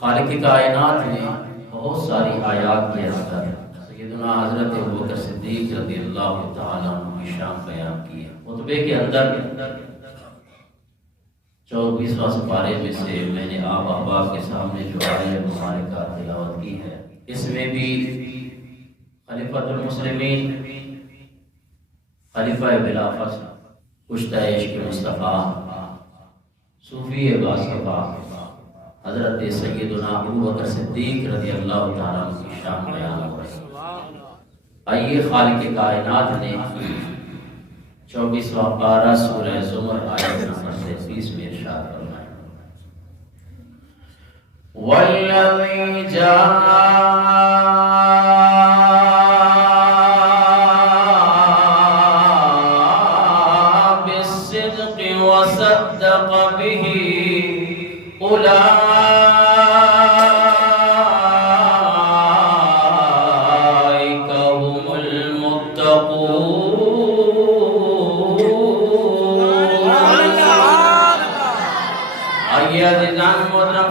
خالق کائنات نے بہت ساری آیات کے اندر سیدنا حضرت ابوبکر صدیق رضی اللہ تعالیٰ عنہ کی شان بیان کی ہے۔ خطبے کے اندر 24واں سپارے میں سے میں نے آپ احباب کے سامنے جو آیہ مبارکہ تلاوت کی ہے، اس میں بھی خلیفۃ المسلمین خلیفہ بلا فصل کشتہ عشق مصطفیٰ صوفی باصفا حضرت سیدنا ابوبکر صدیق رضی اللہ تعالیٰ عنہ کی شان بیان ہو رہی ہے۔ آئیے خالق کائنات نے 24واں پارہ سورہ زمر آیت نمبر 33 میں ارشاد فرمایا، وَالَّذِي جَاءَ بِالصِّدْقِ وَصَدَّقَ بِهِ أُولَٰئِكَ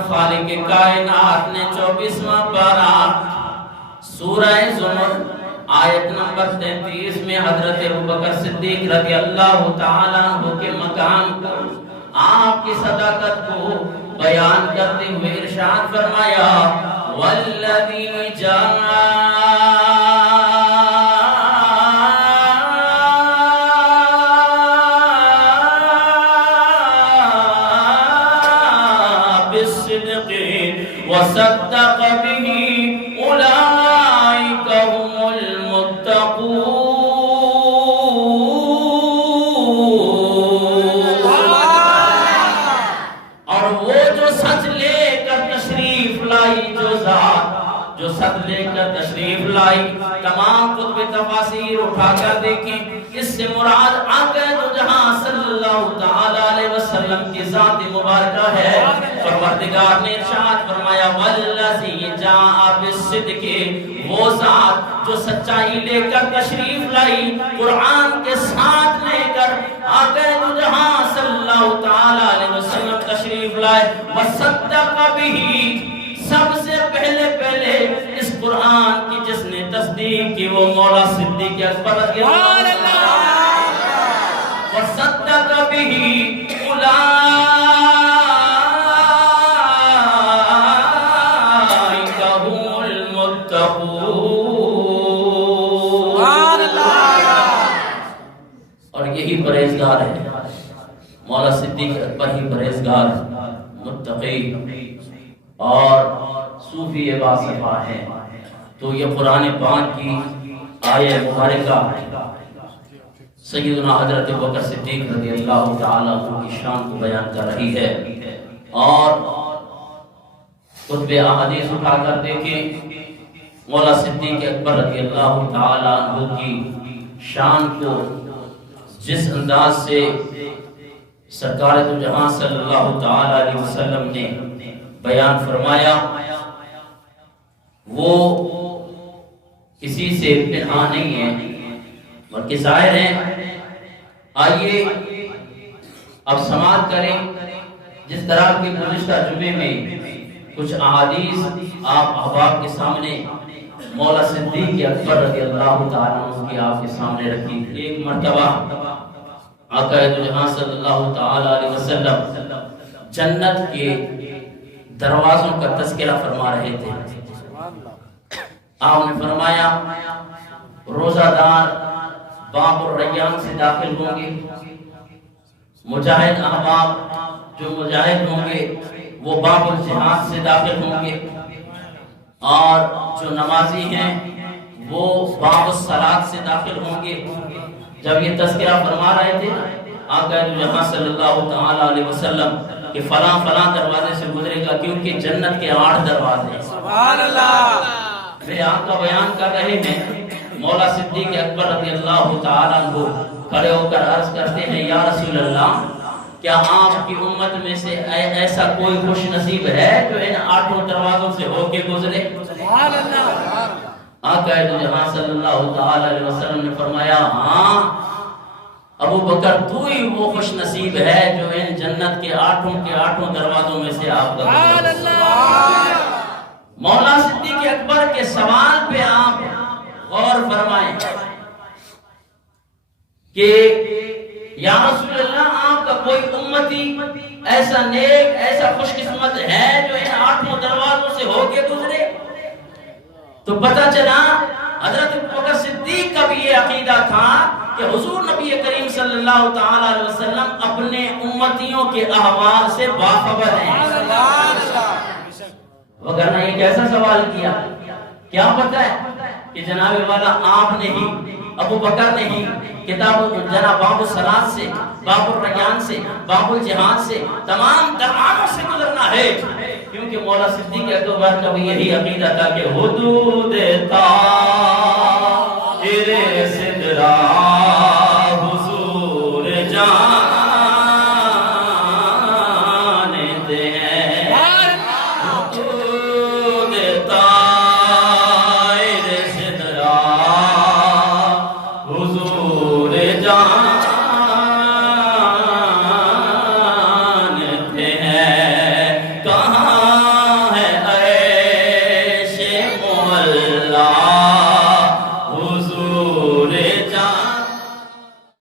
خالق کائنات نے 24واں پارہ سورہ زمر آیت نمبر 33 میں حضرت ابوبکر صدیق رضی اللہ تعالیٰ عنہ کے مقام کو، آپ کی صداقت کو بیان کرتے ہوئے ارشاد فرمایا، والذی جاء وصدق به اولئک هم المتقون۔ اور وہ جو سچ لے کر تشریف لائی، جو ذات جو سچ لے کر تشریف لائی، تمام کتب تفاسیر اٹھا کر دیکھیں، اس سے مراد آقا دو جہاں صلی اللہ تعالی علیہ وسلم کی ذات مبارکہ ہے۔ پروردگار نے ارشاد فرمایا، والذی جاء بالصدق، وہ ذات جو سچائی لے کر تشریف لائی، قرآن کے ساتھ لے کر آقا دو جہاں صلی اللہ تعالی علیہ وسلم تشریف لائے، وصدق بہ، سب سے پہلے اس قرآن کی جس نے تصدیق کی وہ مولا صدیق اکبر رضی اللہ عنہ، وصدق بہ اولئک هم المتقون۔ اور یہی پرہیزگار ہے، مولا صدیق اکبر ہی پرہیزگار متقی اور صوفی باصفا ہے۔ تو یہ قرآن پاک کی آیہ مبارکہ سیدنا حضرت ابوبکر صدیق رضی اللہ تعالیٰ عنہ کی شان کو بیان کر رہی ہے۔ اور کتب احادیث اٹھا کر دیکھیں، مولا صدیق اکبر رضی اللہ تعالیٰ عنہ کی شان کو جس انداز سے سرکار دو جہاں صلی اللہ تعالیٰ علیہ وسلم نے بیان فرمایا، وہ کسی سے پنہا نہیں ہے بلکہ ظاہر ہے۔ آئیے اب سماعت کریں، جس طرح کی گزشتہ جمعے میں کچھ احادیث آپ احباب کے سامنے مولا صدیق اکبر رضی اللہ تعالیٰ عنہ کی آپ کے سامنے رکھی۔ ایک مرتبہ آقا دو جہاں صلی اللہ تعالیٰ علیہ وسلم جنت کے دروازوں کا تذکرہ فرما رہے تھے۔ آپ نے فرمایا، روزہ دار باب الریان سے داخل ہوں گے، مجاہد احباب جو مجاہد ہوں گے وہ باب الجہاد سے داخل ہوں گے، اور جو نمازی ہیں وہ باب الصلاۃ سے داخل ہوں گے۔ جب یہ تذکرہ فرما رہے تھے آقا جہاں صلی اللہ تعالی علیہ وسلم کہ فلاں فلاں دروازے سے گزرے گا، کیونکہ جنت کے 8 دروازے ہیں۔ سبحان اللہ۔ میرے آقا بیان کر رہے ہیں، مولا صدیق اکبر رضی اللہ تعالیٰ عنہ کھڑے ہو کر عرض کرتے ہیں، یا رسول اللہ، کیا آپ کی امت میں سے ایسا کوئی خوش نصیب ہے جو ان 8 دروازوں سے ہو کے گزرے؟ سبحان اللہ۔ آقا جہاں صلی اللہ تعالی علیہ وسلم نے فرمایا، ہاں ابو بکر تو ہی وہ خوش نصیب ہے جو ان جنت کے 8 دروازوں میں سے آپ کا اکبر کے سوال پہ آپ غور فرمائیں کہ یا رسول اللہ آپ کا کوئی امتی ایسا نیک ایسا خوش قسمت ہے جو ان 8 دروازوں سے ہو کے گزرے؟ تو پتہ چلا حضرت ابوبکر صدیق کا بھی یہ عقیدہ تھا کہ حضور نبی کریم صلی اللہ تعالی علیہ وسلم اپنے امتیوں کے احوال سے باخبر ہیں. وگرنہ یہ کیسا سوال کیا؟ کیا پتہ ہے کہ جناب والا آپ نے ہی ابو بکر نے ہی کتاب جناب باب الصلاۃ سے باب الریان سے باب الجہاد سے تمام دروازوں سے گزرنا ہے، کیونکہ مولا صدیق اکبر کا بھی یہی عقیدہ تھا کہ حدود طاہر سدرا